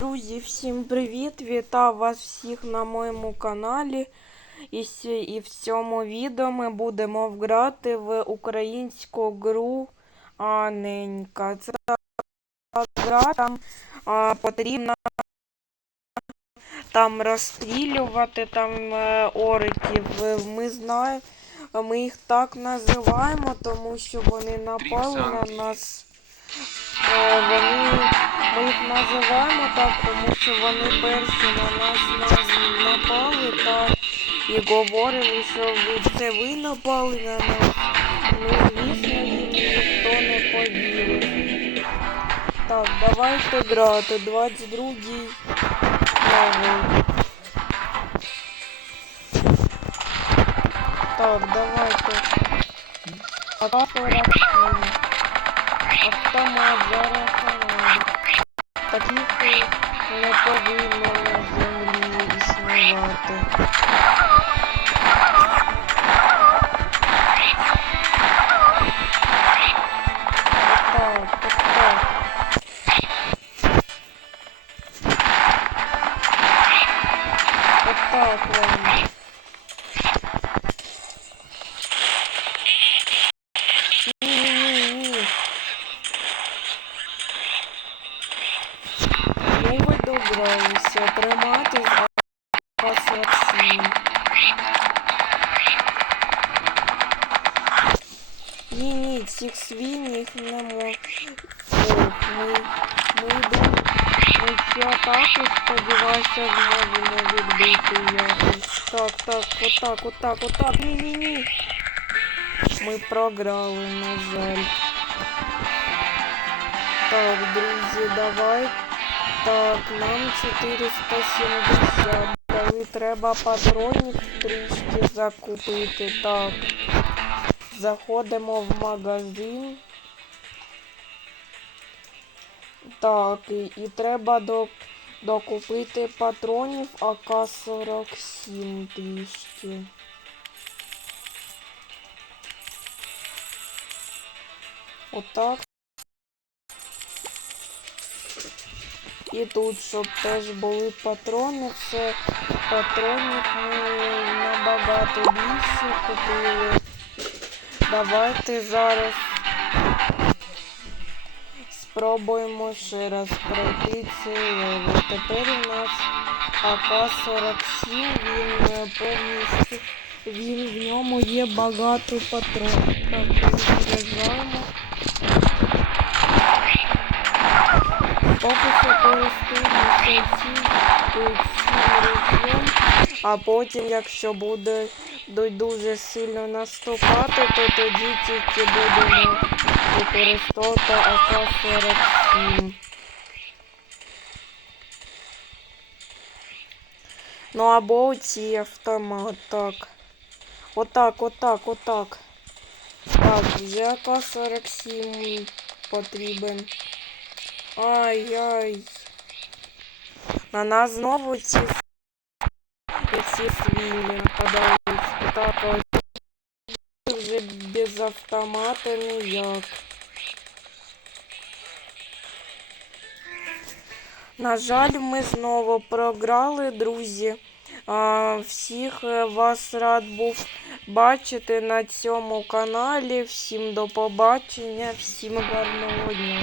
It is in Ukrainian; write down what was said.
Друзі, всім привіт! Вітаю вас всіх на моєму каналі. І, і в цьому відео ми будемо грати в українську гру Аненька. Це гра там а, потрібно там розстрілювати там е, орків. Е, Ми знаємо, ми їх так називаємо, тому що вони напали на нас. Е, Вони ми їх називаємо так, тому що вони перші на нас на- напали та і говорили, що це ви напали на нас. Ну, звісно, їм ніхто не повірив. Так, давайте грати. 22-й левел. Так, давайте. Атака Автомат зараз. Таких не повинно на землі існувати. Отак, отак. Отак ви добралися. Тримайтесь, а вас Максим. Ні, ні, цих свинь їх не мо. Ох, ми, ми йдемо. Ми цю атаку, сподіваюся, зможемо відбити якось. Так, так, отак, отак, отак. Ні, ні, ні. Ми програли, на жаль. Так, друзі, давай. Так, нам 470. Дали треба патронів трішки закупити. Так. Заходимо в магазин. Так, і, і треба до, докупити патронів АК-47 трішки. Отак. І тут, щоб теж були патрони, це патронів ми набагато більше купили. Давайте зараз спробуємо ще раз пройти цей. Тепер у нас АК-47, він е, повністю, він в ньому є багато патронів. Так, перезаряджаємо. Поки що користуємося цим, а потім, якщо буде ду- дуже сильно наступати, то тоді тільки будемо використовувати АК-47. Ну або оці автомат, так. Отак, отак, отак. Так, вже АК-47 потрібен. Ай-яй. На нас знову ці, ці свині нападають. Так, ось вже без автомата ніяк. На жаль, ми знову програли, друзі. А, всіх е, вас рад був бачити на цьому каналі. Всім до побачення, всім гарного дня.